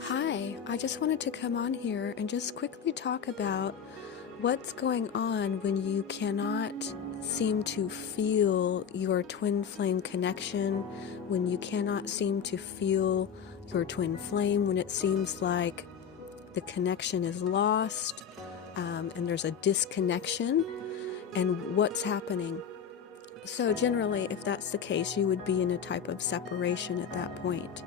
Hi, I just wanted to come on here and just quickly talk about what's going on when you cannot seem to feel your twin flame connection, when you cannot seem to feel your twin flame, when it seems like the connection is lost, and there's a disconnection, and what's happening. So, generally, if that's the case, you would be in a type of separation at that point.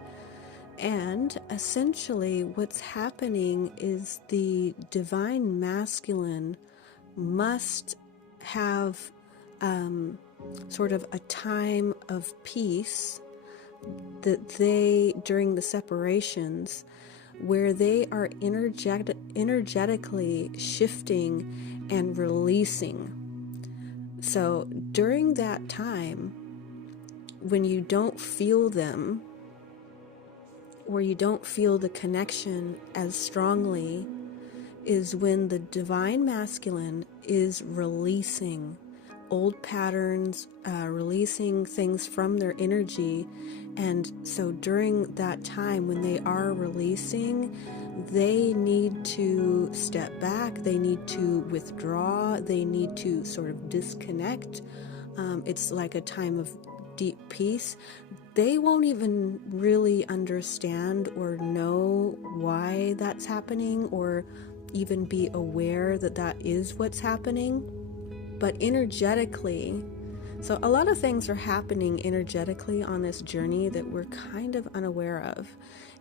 And essentially, what's happening is the divine masculine must have sort of a time of peace that during the separations, where they are energetically shifting and releasing. So during that time, when you don't feel them, or you don't feel the connection as strongly, is when the divine masculine is releasing old patterns, releasing things from their energy. And so during that time when they are releasing, they need to step back, they need to withdraw, they need to sort of disconnect. It's like a time of deep peace. They won't even really understand or know why that's happening, or even be aware that that is what's happening. But energetically, so a lot of things are happening energetically on this journey that we're kind of unaware of.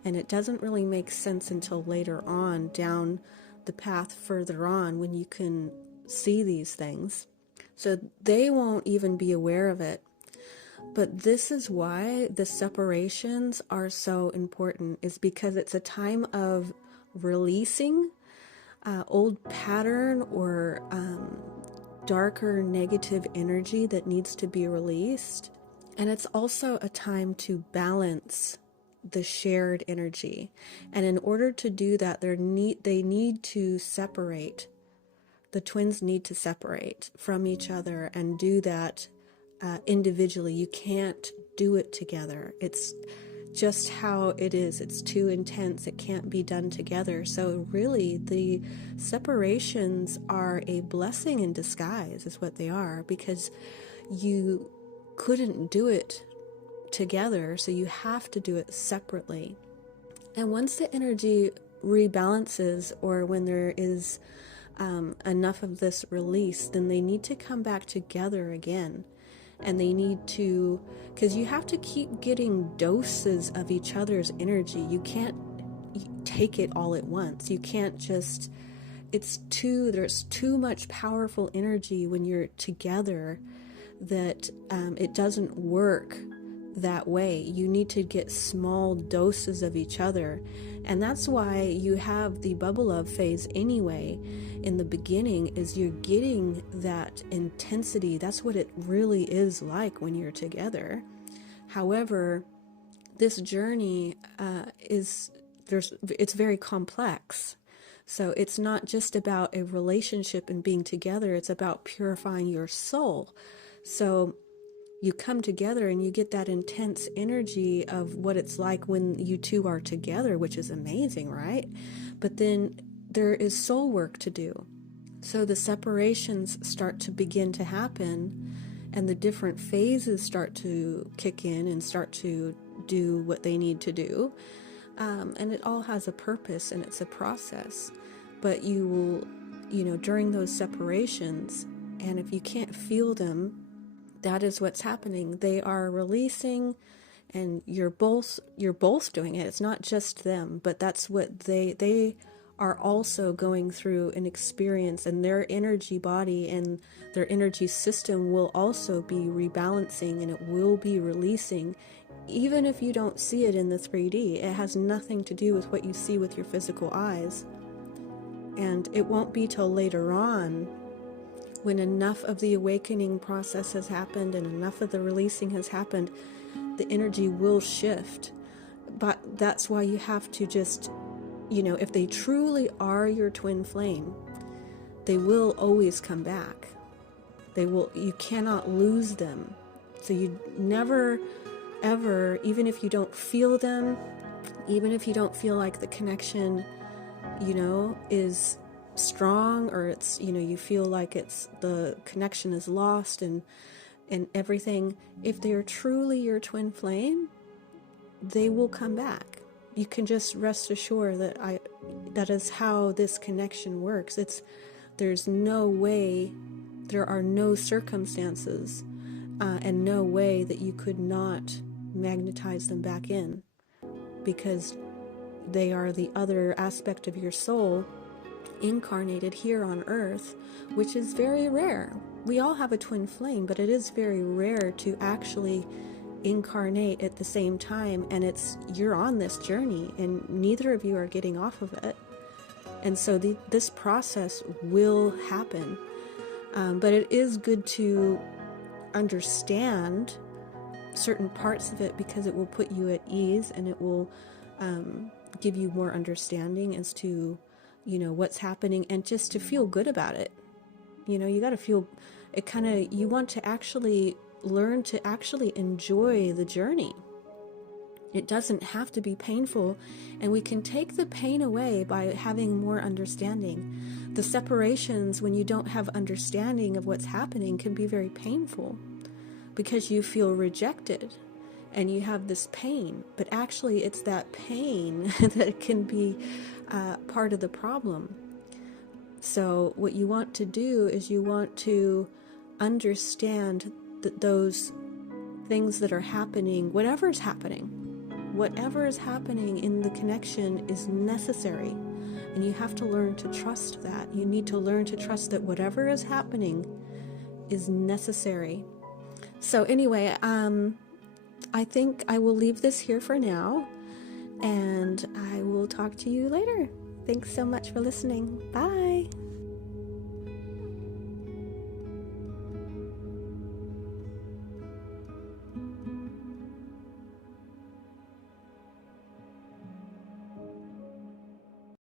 And it doesn't really make sense until later on down the path further on when you can see these things. So they won't even be aware of it. But this is why the separations are so important, is because it's a time of releasing old pattern or darker negative energy that needs to be released. And it's also a time to balance the shared energy. And in order to do that, they need to separate. The twins need to separate from each other and do that individually. You can't do it together. It's just how it is. It's too intense. It can't be done together. So really, the separations are a blessing in disguise, is what they are, because you couldn't do it together, so you have to do it separately. And once the energy rebalances, or when there is enough of this release, then they need to come back together again. And they need to, because you have to keep getting doses of each other's energy. You can't take it all at once. You can't just, there's too much powerful energy when you're together that it doesn't work that way. You need to get small doses of each other. And that's why you have the bubble love phase anyway. In the beginning, is you're getting that intensity. That's what it really is like when you're together. However, this journey it's very complex. So it's not just about a relationship and being together. It's about purifying your soul. So you come together and you get that intense energy of what it's like when you two are together, which is amazing, right? But then there is soul work to do. So the separations start to begin to happen, and the different phases start to kick in and start to do what they need to do. And it all has a purpose, and it's a process. But you will, during those separations, and if you can't feel them, that is what's happening. They are releasing, and you're both doing it. It's not just them, but that's what they are also going through an experience, and their energy body and their energy system will also be rebalancing, and it will be releasing, even if you don't see it in the 3D. It has nothing to do with what you see with your physical eyes. And it won't be till later on, when enough of the awakening process has happened and enough of the releasing has happened, the energy will shift. But that's why you have to just, if they truly are your twin flame, they will always come back. You cannot lose them. So you never, ever, even if you don't feel them, Even if you don't feel like the connection, is strong, or it's, you feel like the connection is lost and everything, if they're truly your twin flame, they will come back. You can just rest assured that is how this connection works. There's no way, there are no circumstances, and no way that you could not magnetize them back in, because they are the other aspect of your soul incarnated here on Earth, which is very rare. We all have a twin flame, but it is very rare to actually incarnate at the same time, and you're on this journey and neither of you are getting off of it. And so this process will happen, but it is good to understand certain parts of it, because it will put you at ease, and it will give you more understanding as to what's happening, and just to feel good about it. You got to feel it. You want to actually learn to actually enjoy the journey. It doesn't have to be painful, and we can take the pain away by having more understanding. The separations, when you don't have understanding of what's happening, can be very painful, because you feel rejected and you have this pain, but actually it's that pain that can be part of the problem. So what you want to do is you want to understand that those things that are happening, whatever is happening in the connection is necessary. And you have to learn to trust that. You need to learn to trust that whatever is happening is necessary. So anyway, I think I will leave this here for now, and I will talk to you later. Thanks so much for listening. Bye.